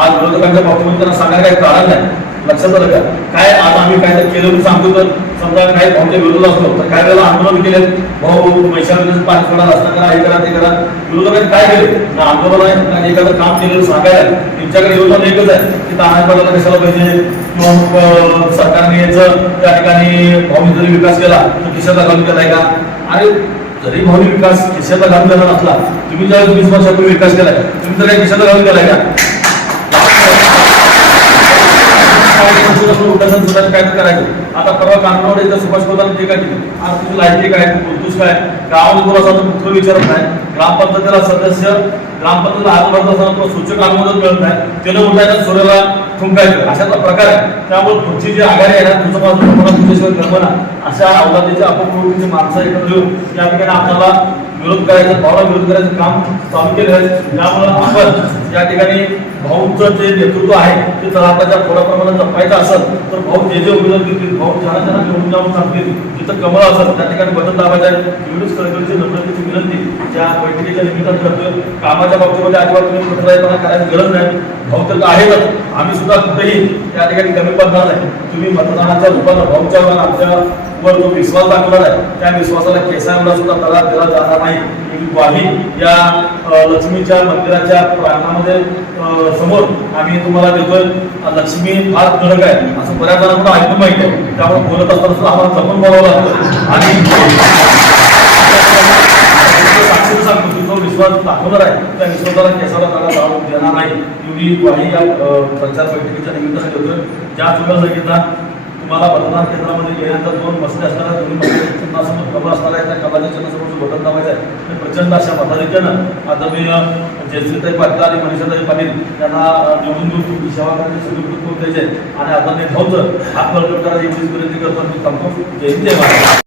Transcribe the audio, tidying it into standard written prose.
आज विरोधकांच्या बाबतीमध्ये त्यांना सांगायला काही कारण नाही. लक्षात आलं का? काय आज आम्ही काय तर केलं म्हणून सांगतो तर समजा काय भाऊच्या विरोधात असतो तर काय वेळेला आंदोलन केले, भाऊ पैशामध्ये पाणी सोडा, रस्ता करा, हे करा, ते करा. विरोधकांनी काय केले ना आंदोलन आहे एखादं काम केलेलं सांगायला तुमच्याकडे योजना एकच आहे की तानापणाला कशाला पाहिजे किंवा सरकारने याचं त्या ठिकाणी भाऊनी जरी विकास केला तर खिशाचा घालून केलाय का? आणि जरी भाऊनी विकास खिशाचा घालून केला नसला, तुम्ही ज्यावेळेस 20 वर्षापूर्वी विकास केलाय तुम्ही तर काही खिशाचा घालून केलाय का? काय करायचं आता परवा कानूनवाडीचा सुभाष प्रधान जे काय आज तुझी लायकी काय बोलतोस काय गावामध्ये कोणाचा पुत्र विचारत नाही, ग्रामपंचायतीला सदस्य ग्रामपंचायतीला हात भरत असताना तो सूचक अनुमोदन मिळत नाही, त्यानं उठायचं सूर्याला थुंकायचं अशाचा प्रकार आहे. त्यामुळे पुढची जी आघाडी आहे ना तुझं बाजू तुम्हाला तुझ्याशिवाय कल्पना अशा अवलादीच्या अपप्रवृत्तीची माणसं एकत्र येऊन या ठिकाणी आपल्याला विरोध करायचं, भावाला विरोध करायचं काम चालू केलं आहे. त्यामुळे आपण या ठिकाणी भाऊचं जे नेतृत्व आहे ते तळाच्या थोड्या प्रमाणात जपायचं असेल तर भाऊ जे जे उमेदवार देतील, भाऊ ज्यांना ज्यांना निवडून जाऊन सांगतील जिथं कमळ असेल त्या ठिकाणी बटन दाबायचं आहे. एवढीच कळकळीची नम्रतेची विनंती ज्या बैठकीच्या निमित्तानं करतोय. कामाच्या बाबतीमध्ये अजिबात तुम्ही प्रतिदायपणा करायची गरज नाही. भाऊ तर आहेच, आम्ही सुद्धा कुठेही त्या ठिकाणी कमी पडणार नाही. तुम्ही मतदानाच्या रूपानं भाऊच्यावर आमच्यावर जो विश्वास दाखवणार आहे त्या विश्वासाला केसा एवढा सुद्धा तडा दिला जाणार नाही. ग्वाही या लक्ष्मीच्या मंदिराच्या प्रांगणामध्ये समोर आम्ही तुम्हाला देतोय. लक्ष्मी फार कडक आहे असं बऱ्याच जणांना ऐकून माहिती आहे, त्यामुळे बोलत असताना सुद्धा आम्हाला जपून बोलावं लागतं. आणि साक्षीला सांगतो जो विश्वास दाखवणार आहे त्या विश्वासाला केसाला त्याला जाऊ देणार नाही. एवढी ग्वाही या प्रचार बैठकीच्या निमित्ताने देतोय. ज्या चुका संगीता तुम्हाला मतदान केंद्रामध्ये गेल्यानंतर 2 मसले असणार आहे, 2 मसल्यासमोर कमळ असणार आहे, त्या कमळाच्या चिन्हासमोर बटन दाबायचं आहे. प्रचंड अशा मताधिक्यानं आदरणीय जयश्रीताई पाटील आणि मनीषाताई पाटील यांना निवडून देऊन तुमची सेवा करण्याचे सगळे द्यायचे आणि आदरणीय भाऊचं हात बळकट करायची एवढीच विनंती करतो. मी थांबतो. जय हिंद, जय महाराष्ट्र.